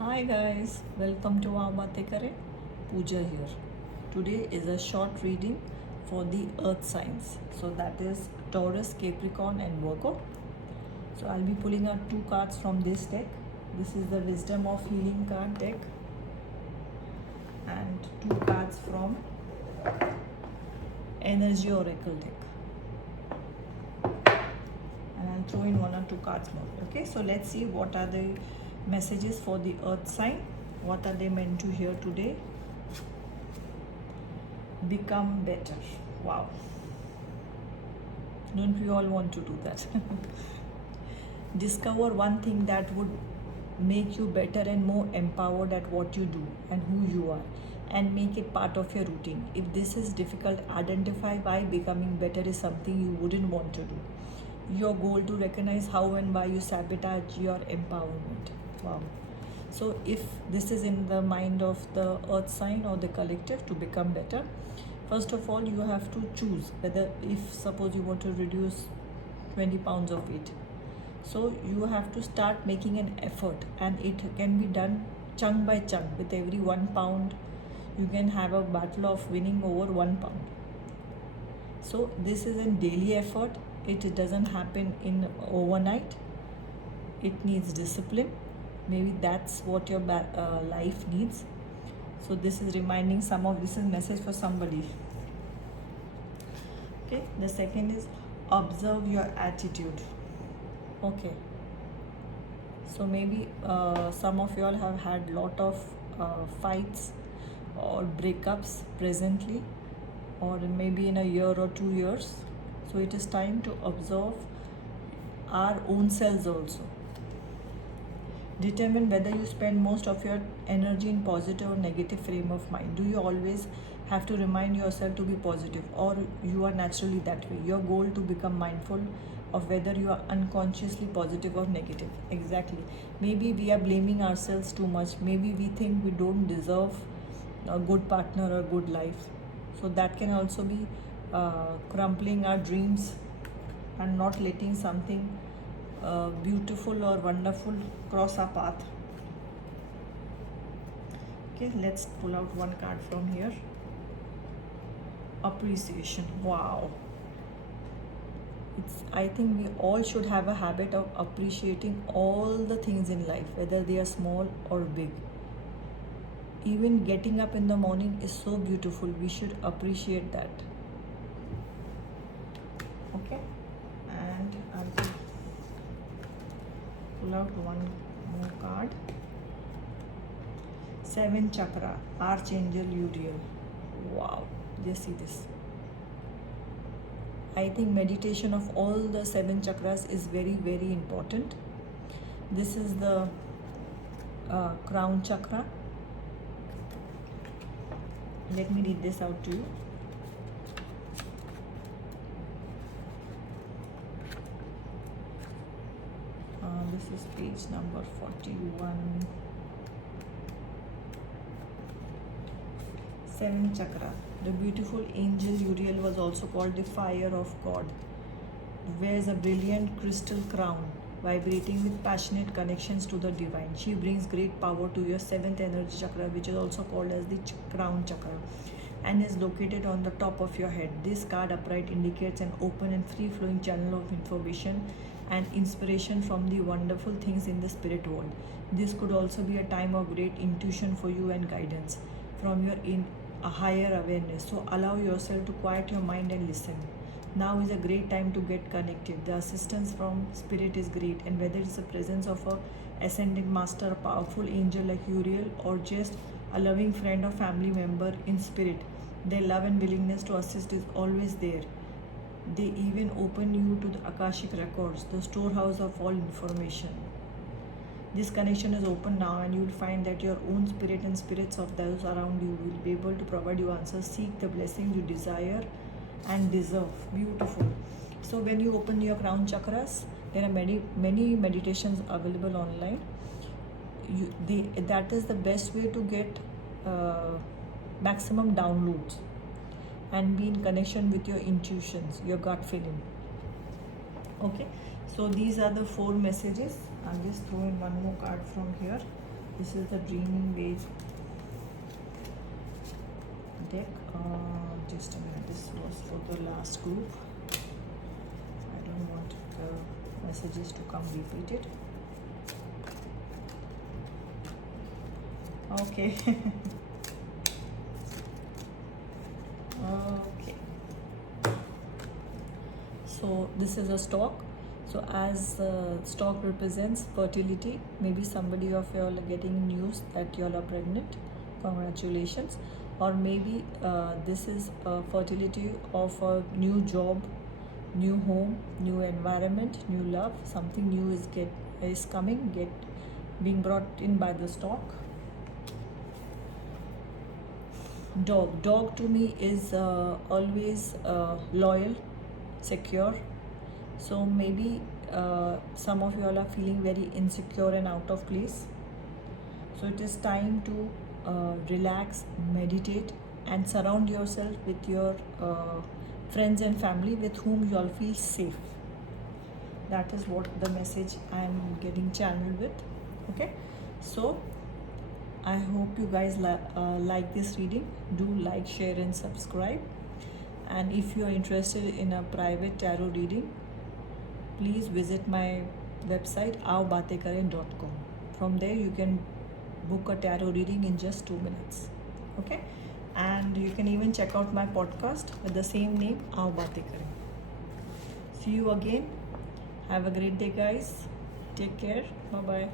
Hi guys, welcome to our Bate Kare. Pooja here. Today is a short reading for the earth signs. So that is Taurus, Capricorn and Virgo. So I'll be pulling out two cards from this deck. This is the Wisdom of Healing card deck and two cards from Energy Oracle deck. And I'll throw in one or two cards more. Okay, so let's see what are the messages for the earth sign. What are they meant to hear today? Become better. Wow. Don't we all want to do that? Discover one thing that would make you better and more empowered at what you do and who you are, and make it part of your routine. If this is difficult, identify why becoming better is something you wouldn't want to do. Your goal to recognize how and why you sabotage your empowerment. Wow. So if this is in the mind of the earth sign or the collective to become better, first of all you have to choose whether, if suppose you want to reduce 20 pounds of weight, so you have to start making an effort, and it can be done chunk by chunk. With every 1 pound you can have a battle of winning over 1 pound. So this is a daily effort. It doesn't happen in overnight. It needs discipline. Maybe that's what your life needs. So this is reminding this is message for somebody. Okay, the second is observe your attitude. Okay, so maybe some of you all have had lot of fights or breakups presently, or maybe in a year or 2 years. So it is time to observe our own selves also. Determine whether you spend most of your energy in positive or negative frame of mind. Do you always have to remind yourself to be positive, or you are naturally that way? Your goal to become mindful of whether you are unconsciously positive or negative. Exactly. Maybe we are blaming ourselves too much. Maybe we think we don't deserve a good partner or good life. So that can also be crumpling our dreams and not letting something beautiful or wonderful cross our path. Okay, let's pull out one card from here. Appreciation. Wow. I think we all should have a habit of appreciating all the things in life, whether they are small or big. Even getting up in the morning is so beautiful. We should appreciate that. Okay, and I'll pull out one more card. 7th chakra, Archangel Uriel. Wow, just see this. I think meditation of all the 7 chakras is very, very important. This is the crown chakra. Let me read this out to you. This is page number 41. 7th chakra. The beautiful angel Uriel was also called the fire of God. Wears a brilliant crystal crown, vibrating with passionate connections to the divine. She brings great power to your 7th energy chakra, which is also called as the crown chakra, and is located on the top of your head. This card upright indicates an open and free flowing channel of information and inspiration from the wonderful things in the spirit world. This could also be a time of great intuition for you and guidance from your a higher awareness. So allow yourself to quiet your mind and listen. Now is a great time to get connected. The assistance from spirit is great, and whether it's the presence of a ascended master, a powerful angel like Uriel, or just a loving friend or family member in spirit, their love and willingness to assist is always there. They even open you to the Akashic records, the storehouse of all information. This connection is open now, and you will find that your own spirit and spirits of those around you will be able to provide you answers. Seek the blessings you desire and deserve. Beautiful. So when you open your crown chakras, there are many meditations available online. That is the best way to get maximum downloads and be in connection with your intuitions, your gut feeling. Okay, so these are the 4 messages. I'll just throw in one more card from here. This is the Dreaming Wave deck. Just a minute. This was for the last group. I don't want the messages to come repeated. Okay. Okay. So this is a stock. So as stock represents fertility, maybe somebody of you all are getting news that you all are pregnant. Congratulations. Or maybe this is a fertility of a new job, new home, new environment, new love. Something new is coming, being brought in by the stock. Dog to me is always loyal, secure. So maybe some of you all are feeling very insecure and out of place. So it is time to relax, meditate, and surround yourself with your friends and family with whom you all feel safe. That is what the message I am getting channeled with. Okay, so I hope you guys like this reading. Do like, share, and subscribe. And if you are interested in a private tarot reading, please visit my website aobatekare.com. From there you can book a tarot reading in just 2 minutes. Okay, and you can even check out my podcast with the same name, Aao Baatein Kare. See you again. Have a great day, guys. Take care. Bye bye.